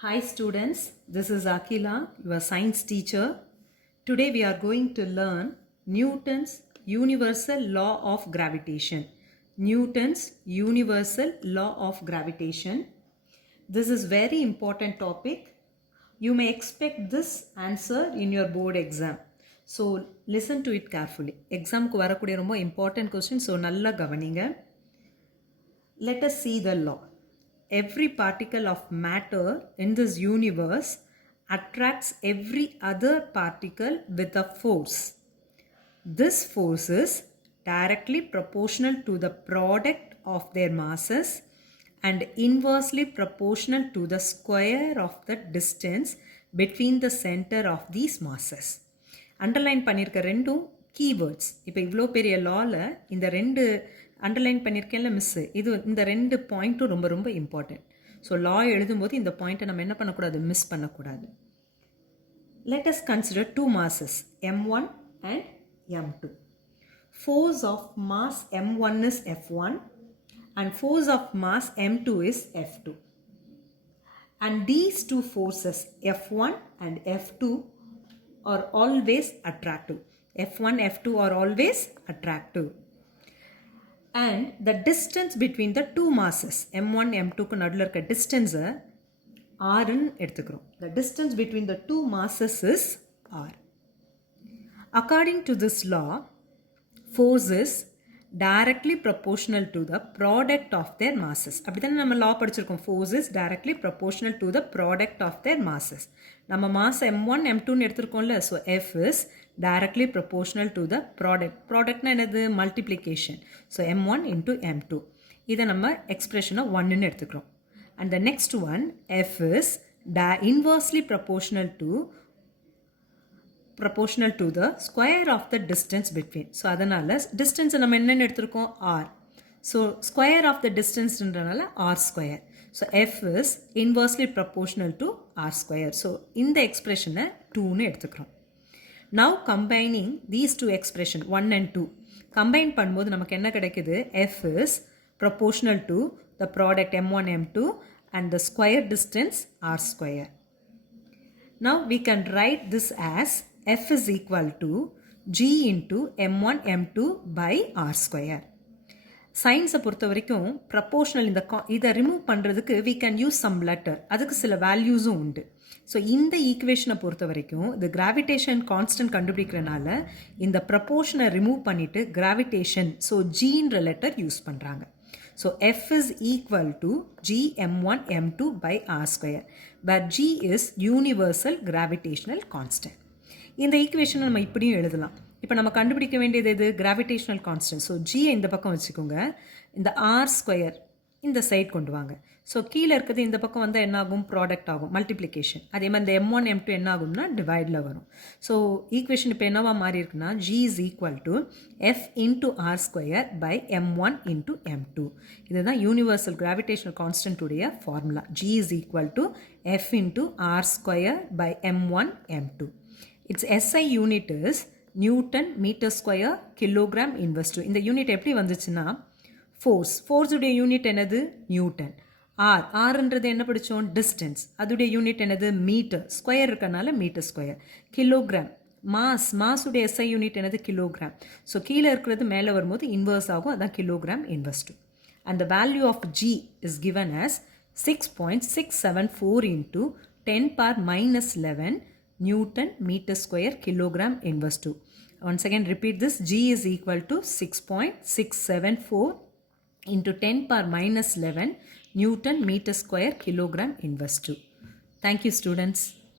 Hi students, this is Akila, your science teacher. Today we are going to learn Newton's universal law of gravitation. Newton's universal law of gravitation. This is very important topic. You may expect this answer in your board exam. So listen to it carefully. Exam ku varakuriya romba important question, so nalla gavaninga. Let us see the law. Every particle of matter in this universe attracts every other particle with a force. This force is directly proportional to the product of their masses and inversely proportional to the square of the distance between the center of these masses. Underline பண்ணிருக்க ரெண்டும் keywords. இப்போ இவ்வளோ பெரிய லாவில் இந்த ரெண்டு அண்டர்லைன் பண்ணியிருக்கேன்ல மிஸ்ஸு, இது இந்த ரெண்டு பாயிண்ட்டும் ரொம்ப ரொம்ப இம்பார்ட்டன்ட். ஸோ லா எழுதும்போது இந்த பாயிண்ட்டை நம்ம என்ன பண்ணக்கூடாது, மிஸ் பண்ணக்கூடாது. Let us consider two masses m1 and m2. Force of mass m1 is f1 and force of mass m2 is f2. And these two forces f1 and f2 are always attractive. f1, f2 are always attractive. And the distance between the two masses m1, m2 க்கு நடுல இருக்க distance r ன்னு எடுத்துக்கிறோம். The distance between the two masses is r. According to this law, force is directly proportional to the product of their masses. அப்படிதானே நம்ம law படிச்சிருக்கோம். Force is directly proportional to the product of their masses. நம்ம mass m1, m2 ன்னு எடுத்திருக்கோம்ல, so F is directly proportional to the product. Productனா என்னது, multiplication. So m1 into m2. இதை நம்ம expression 1 ன்னு எடுத்துக்கிறோம். And the next one, F is inversely proportional to the square of the distance between. So அதனால distance நம்ம என்னன்னு எடுத்திருக்கோம், r. So square of the distance ன்றனால r square. So F is inversely proportional to r square. So இந்த expression 2 ன்னு எடுத்துக்கிறோம். Now combining these two expression 1 and 2, combine பண்ணும்போது நமக்கு என்ன கிடைக்குது, F is proportional to the product m1 m2 and the square distance r square. Now we can write this as F is equal to g into m1 m2 by r square. சயின்ஸை பொறுத்த வரைக்கும் ப்ரப்போர்ஷனல் இதை ரிமூவ் பண்ணுறதுக்கு we can use some letter. அதுக்கு சில வேல்யூஸும் உண்டு. ஸோ இந்த ஈக்குவேஷனை பொறுத்த வரைக்கும் இது கிராவிடேஷன் கான்ஸ்டன்ட் கண்டுபிடிக்கிறனால இந்த ப்ரப்போர்ஷனை ரிமூவ் பண்ணிவிட்டு கிராவிடேஷன், ஸோ ஜின்ற லெட்டர் யூஸ் பண்ணுறாங்க. So F is equal to G m1 m2 by r square, where g is universal gravitational constant. இந்த ஈக்குவேஷனை நம்ம இப்படியும் எழுதலாம். இப்போ நம்ம கண்டுபிடிக்க வேண்டியது எது, கிராவிடேஷனல் கான்ஸ்டன்ட். ஸோ ஜியை இந்த பக்கம் வச்சுக்கோங்க, இந்த ஆர் ஸ்கொயர் இந்த சைட் கொண்டு வாங்க. ஸோ கீழே இருக்கிறது இந்த பக்கம் வந்தால் என்ன ஆகும், ப்ராடக்ட் ஆகும், மல்டிப்ளிகேஷன். அதே மாதிரி இந்த m1 m2 என்ன ஆகும்னா டிவைடில் வரும். ஸோ ஈக்குவேஷன் இப்போ என்னவா மாறி இருக்குன்னா, G is equal to F into R square by m1 into m2. இதுதான் யூனிவர்சல் கிராவிடேஷனல் கான்ஸ்டன்ட்டுடைய formula. G is equal to F into R square by m1 m2. It's SI unit is newton metre square kilogram inverse two. இந்த unit எப்படி வந்துச்சுன்னா, ஃபோர்ஸுடைய யூனிட் என்னது, நியூட்டன். ஆர்ன்றது என்ன படித்தோம், டிஸ்டன்ஸ். அதுடைய யூனிட் என்னது, மீட்டர். ஸ்கொயர் இருக்கனால மீட்டர் ஸ்கொயர். கிலோகிராம் மாஸுடைய SI யூனிட் என்னது, கிலோகிராம். ஸோ கீழே இருக்கிறது மேலே வரும்போது இன்வெர்ஸ் ஆகும், அதான் kilogram inverse two. And the value of G is given as 6.674 into 10 power minus 11 Newton meter square kilogram inverse 2. Once again repeat this, G is equal to 6.674 into 10 power minus 11 Newton meter square kilogram inverse 2. Thank you students.